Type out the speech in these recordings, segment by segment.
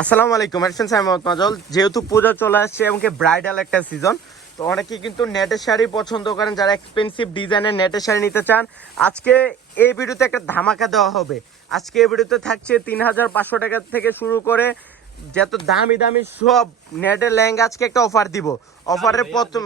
আসসালামু আলাইকুম এরশাদ সাহেব মোহাম্মদ মাজল। যেহেতু পূজা চলে আসছে এবং কি ব্রাইডাল একটা সিজন, তো অনেকেই কিন্তু নেটের শাড়ি পছন্দ করেন, যারা এক্সপেন্সিভ ডিজাইনের নেটের শাড়ি নিতে চান। আজকে এই ভিডিওতে একটা ধামাকা দেওয়া হবে। আজকে এই ভিডিওতে থাকছে 3500 টাকা থেকে শুরু করে যত দামি দামি সব নেটের লেহেঙ্গা আজকে একটা অফার দিব। অফারের প্রথম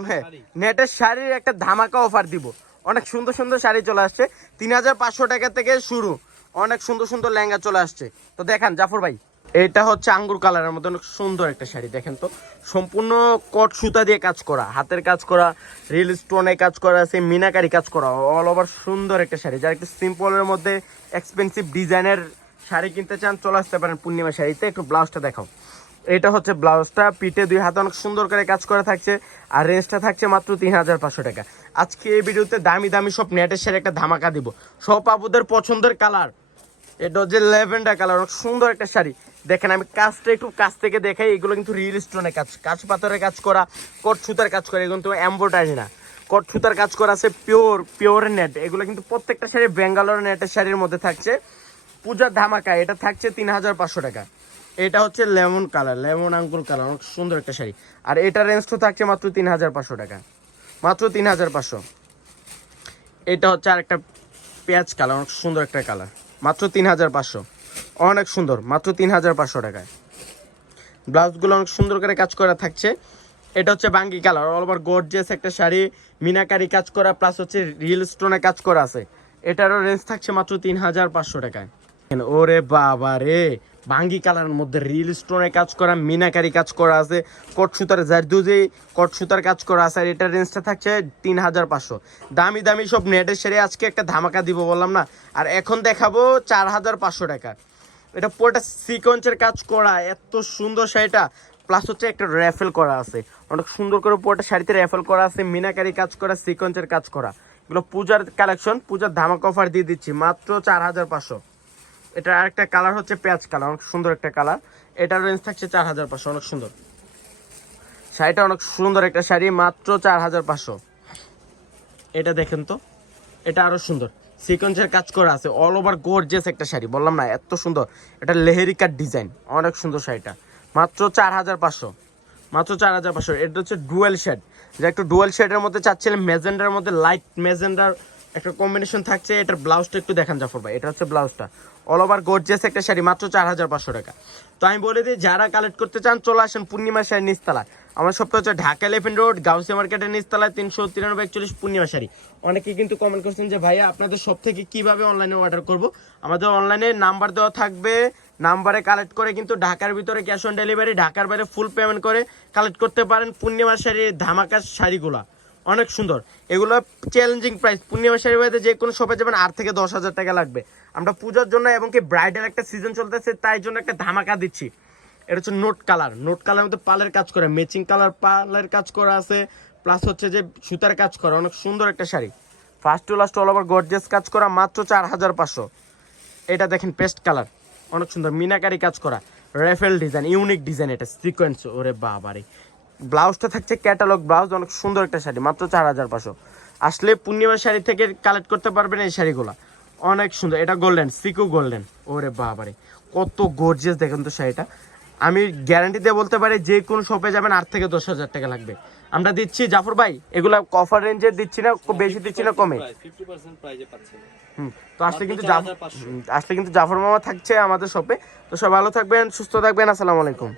নেটের শাড়ির একটা ধামাকা অফার দিব। অনেক সুন্দর সুন্দর শাড়ি চলে আসছে, 3500 টাকা থেকে শুরু। অনেক সুন্দর সুন্দর লেহেঙ্গা চলে আসছে। তো দেখান জাফর ভাই, এটা হচ্ছে আঙ্গুর কালারের মধ্যে অনেক সুন্দর একটা শাড়ি। দেখেন তো, সম্পূর্ণ কট সুতা দিয়ে কাজ করা, হাতের কাজ করা, রিল স্টোনে কাজ করা আছে, মিনাকারি কাজ করা, অল ওভার সুন্দর একটা শাড়ি। যারা একটু সিম্পলের মধ্যে এক্সপেন্সিভ ডিজাইনের শাড়ি কিনতে চান চলে আসতে পারেন পূর্ণিমা শাড়িতে। একটু ব্লাউজটা দেখাও। এটা হচ্ছে ব্লাউজটা, পিঠে দুই হাতে অনেক সুন্দর করে কাজ করা থাকছে, আর রেঞ্জটা থাকছে মাত্র 3500 টাকা। আজকে এই ভিডিওতে দামি দামি সব নেটের শাড়ি একটা ধামাকা দিব, সব আপুদের পছন্দের কালার। এটা হচ্ছে ল্যাভেন্ডার কালার, অনেক সুন্দর একটা শাড়ি। দেখেন আমি কাজটা একটু কাছ থেকে দেখাই। এগুলো কিন্তু রিল স্টোনের কাজ, কাঁচ পাথরের কাজ করা, কট সুতার কাজ করা। এগুলো কিন্তু এমব্রয়ডারি না, কট সুতার কাজ করা আছে, পিওর নেট। এগুলো কিন্তু প্রত্যেকটা শাড়ি ব্যাঙ্গালোর নেটের শাড়ির মধ্যে থাকছে। পূজার ধামাকা এটা থাকছে 3500 টাকা। এটা হচ্ছে লেমন কালার, লেমন আঙ্গুর কালার, অনেক সুন্দর একটা শাড়ি। আর এটা রেঞ্জটা থাকছে মাত্র 3500 টাকা, মাত্র 3500। এটা হচ্ছে আরেকটা পেঁয়াজ কালার, অনেক সুন্দর একটা কালার, মাত্র 3500। অনেক সুন্দর, মাত্র 3500 টাকায়। ব্লাউজগুলো অনেক সুন্দর করে কাজ করা থাকছে। এটা হচ্ছে বাঙ্গি কালার, অল ওভার গর্জিয়াস একটা শাড়ি, মিনাকারি কাজ করা প্লাস হচ্ছে রিল স্টোনে কাজ করা আছে। এটারও রেঞ্জ থাকছে মাত্র 3500 টাকায়। ওরে বাবা রে, বাঙ্গি কালারের মধ্যে রিল স্টোনে কাজ করা, মিনাকারি কাজ করা আছে, কট সুতার জারদুজি কট সুতার কাজ করা আছে। আর এটার রেঞ্জটা থাকছে 3500। দামি দামি সব নেটের শাড়ি আজকে একটা ধামাকা দিব বললাম না। আর এখন দেখাবো 4500 টাকা। এটা পুরোটা সিকোয়েন্সের কাজ করা, এত সুন্দর শাড়িটা। প্লাস হচ্ছে একটা র্যাফেল করা আছে, অনেক সুন্দর করে পুরোটা শাড়িতে র্যাফেল করা আছে, মিনাকারি কাজ করা, সিকোয়েন্সের কাজ করা। এগুলো পূজার কালেকশন, পূজার ধামাকা অফার দিয়ে দিচ্ছি মাত্র 4500। এটা আরেকটা কালার হচ্ছে পেঁয়াজ কালার, অনেক সুন্দর একটা কালার। এটার রেঞ্জ থাকছে 4500। অনেক সুন্দর শাড়িটা, অনেক সুন্দর একটা শাড়ি, মাত্র 4500। এটা দেখেন তো, এটা আরো সুন্দর, সিকোয়েন্সের কাজ করা আছে, অল ওভার গর্জিয়াস একটা শাড়ি। বললাম না এত সুন্দর, এটা লেহেরিকার ডিজাইন, অনেক সুন্দর শাড়িটা, মাত্র 4500, মাত্র 4500। এটা হচ্ছে ডুয়েল শেড, যে একটু ডুয়েল শেডের মধ্যে চাচ্ছিলেন, মেজেন্ডার মধ্যে লাইট মেজেন্ডার একটা কম্বিনেশন থাকছে। এটার ব্লাউজটা একটু দেখান জাফর ভাই। এটা হচ্ছে ব্লাউজটা, অল ওভার গর্জিয়াস একটা শাড়ি, মাত্র 4500 টাকা। তো আমি বলে দিই, যারা কালেক্ট করতে চান চলে আসেন পূর্ণিমা শাড়ি নিচতলা। আমার সবটা হচ্ছে ঢাকা এলিফ্যান্ট রোড, গাউসিয়া মার্কেটের নিচতলায়, 39341 পূর্ণিমা শাড়ি। অনেকেই কিন্তু কমেন্ট করছেন যে ভাইয়া আপনাদের সব থেকে কিভাবে অনলাইনে অর্ডার করব। আমাদের অনলাইনে নাম্বার দেওয়া থাকবে, নাম্বারে কালেক্ট করে কিন্তু ঢাকার ভিতরে ক্যাশ অন ডেলিভারি, ঢাকার বাইরে ফুল পেমেন্ট করে কালেক্ট করতে পারেন পূর্ণিমা শাড়ির ধামাকার শাড়িগুলা। অনেক সুন্দর, এগুলো চ্যালেঞ্জিং প্রাইস। পূর্ণিমা শাড়ি বাইরে যে কোনো শপে যাবেন 8 থেকে 10,000 টাকা লাগবে। আমরা পূজার জন্য এবং কি ব্রাইডাল একটা সিজন চলতেছে, তাই জন্য একটা ধামাকা দিচ্ছি। এটা হচ্ছে নোট কালার, নোট কালার মধ্যে পালের কাজ করা, ম্যাচিং কালার পালের কাজ করা আছে, প্লাস হচ্ছে যে সুতার কাজ করা, অনেক সুন্দর একটা sari. First to last all over gorgeous কাজ করা, মাত্র 4500। এটা দেখেন পেস্ট কালার, অনেক সুন্দর মিনাকারি কাজ করা, রেফেল ডিজাইন, ইউনিক ডিজাইন, এটা সিকোয়েন্স। ওরে বাবারে, ব্লাউজটা থাকছে ক্যাটালগ ব্লাউজ, অনেক সুন্দর একটা শাড়ি, মাত্র 4500। আসলে পূর্ণিমা শাড়ি থেকে কালেক্ট করতে পারবেন এই শাড়িগুলো, অনেক সুন্দর। এটা গোল্ডেন, সিকু গোল্ডেন। ওরে বাবারে, কত গর্জিয়াস দেখেন তো শাড়িটা। আমি গ্যারান্টি দিয়ে বলতে পারি যে কোনো শপে যাবেন 8 থেকে 10,000 টাকা লাগবে। আমরা দিচ্ছি জাফর ভাই, এগুলা অফার রেঞ্জে দিচ্ছি না, বেশি দিচ্ছি না, কমে। তো আসলে কিন্তু জাফর মামা থাকছে আমাদের শপে। তো সব ভালো থাকবেন, সুস্থ থাকবেন, আসসালামু আলাইকুম।